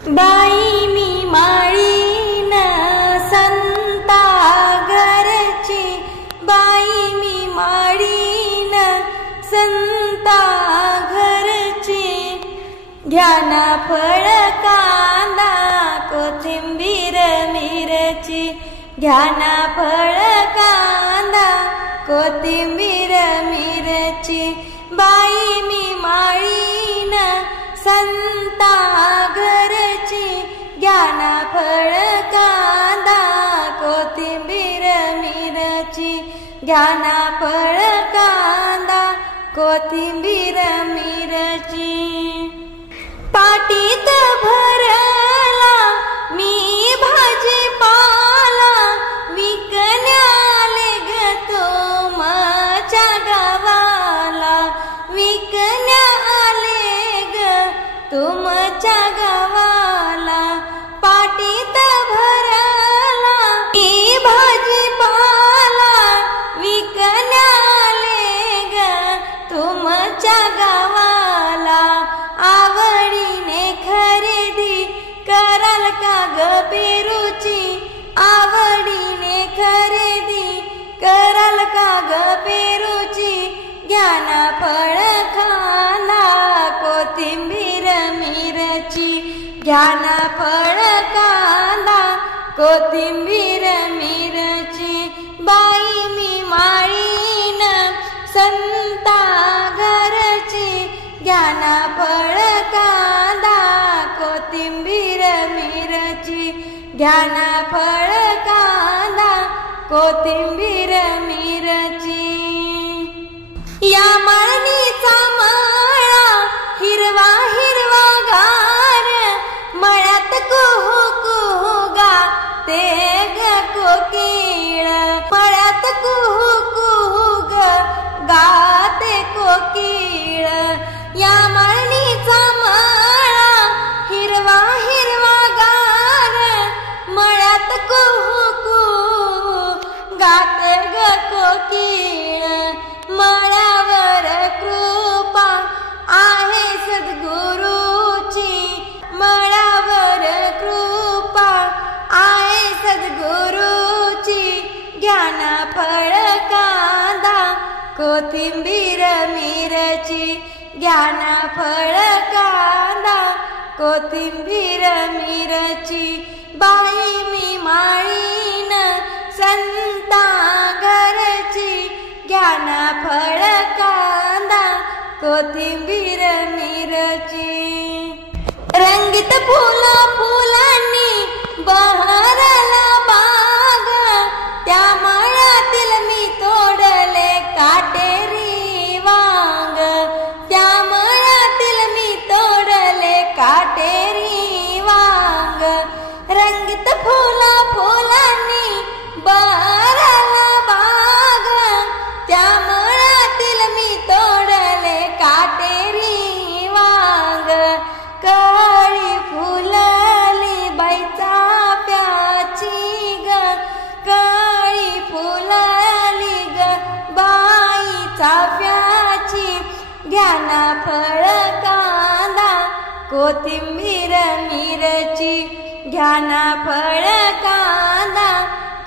बाई मी माळीन संता घरची, बाई मी माळीन संता घरची, घ्याना फळ कांदा कोथिंबीर मिरची, घ्याना फळ कांदा कोथिंबीर मिरची, बाई मी माळीन संता घरची, घ्याना फळ कांदा कोथिंबीर मिरची, घ्याना फळ कांदा कोथिंबीर मिरची. पाटीत भरला मी भाजीपाला, विकण्याले ग तुमच्या गावाला, विकण्याले ग तुमच्या गावाला. पाटीत भरला मी भाजीपाला, विकण्याले ग तुमच्या गावाला. आवडीने खरेदी कराल का ग पेरूची, आवडीने खरेदी कराल का ग पेरूची, घ्याना फळ कांदा कोथिंबीर मिरची, घ्याना फळ कांदा कोथिंबीर मिरची, बाई मी माळीन संता घरची, घ्याना फळ कांदा कोथिंबीर मिरची, घ्याना फळ कांदा कोथिंबीर मिरची. या मळणीचा मळा हिरवा हिरवा गार, मळ्यात कुहू कुहू गाते ग कोकिळ, मळ्यात कुहू कुहू गाते कोकिळ. या मळणीचा मळा हिरवा हिरवा गार, मळ्यात कुहू कुहू गाते ग कोकिळ. मळ्यावर कृपा आहे सद्गुरूची, मळ्यावर कृपा आहे सद्गुरूची, घ्याना फळ कांदा कोथिंबीर मिरची, घ्याना फळ कांदा कोथिंबीर मिरची, बाई मी माळीन संता घरची, घ्याना फळ कांदा कोथिंबीर मिरची. रंगीत फुला फुलांनी बहरला बाग, त्या मळ्यातील मी तोडले काटेरी वांग, त्या मळ्यातील मी तोडले काटेरी वांग. रंगीत फुला फुलांनी बहरला बाग, त्या मळ्यातील मी तोडले काटेरी वांग. काळी फुलली बाई चाफ्याची ग, काळी फुलली ग बाई चाफ्याची, घ्याना फळ कांदा कोथिंबीर मिरची, घ्याना फळ कांदा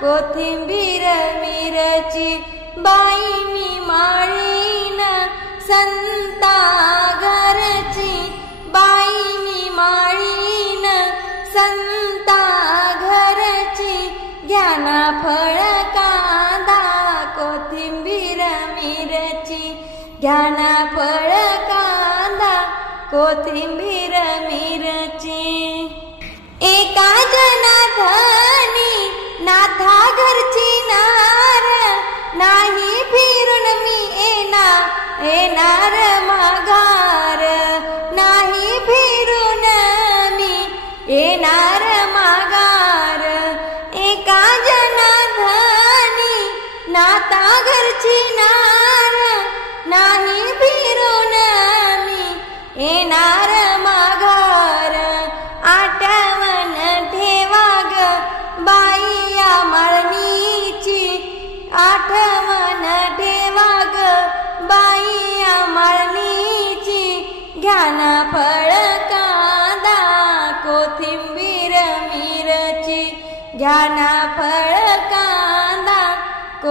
कोथिंबीर मिरची, बाई मी माळीन संता घरची, बाई मी माळीन संता घरची, घ्याना फळ कांदा कोथिंबीर मिरची, घ्याना फळ कांदा कोथिंबीर मिरची. एका जनार्दनी नाथा घरची नार, नाही फिरून मी येणार माघार, नाही फिरून मी येणार माघार. एका जनार्दनी नाथा घरची नार, नाही फिरून मी येणार माघार. आठवण ठेवा ग बाई या मळणीची, आठवण ठेवा ग बाई या मळणीची, घ्याना फळ कांदा कोथिंबीर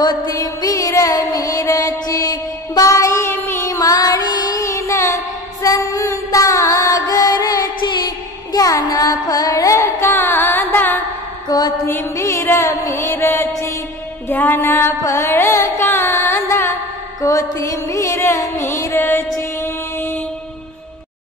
कोथिंबीर मिरची बाई मी माळीन संतागरची घ्याना फळ कांदा कोथिंबीर मिरची घ्याना फळ कांदा कोथिंबीर मिरची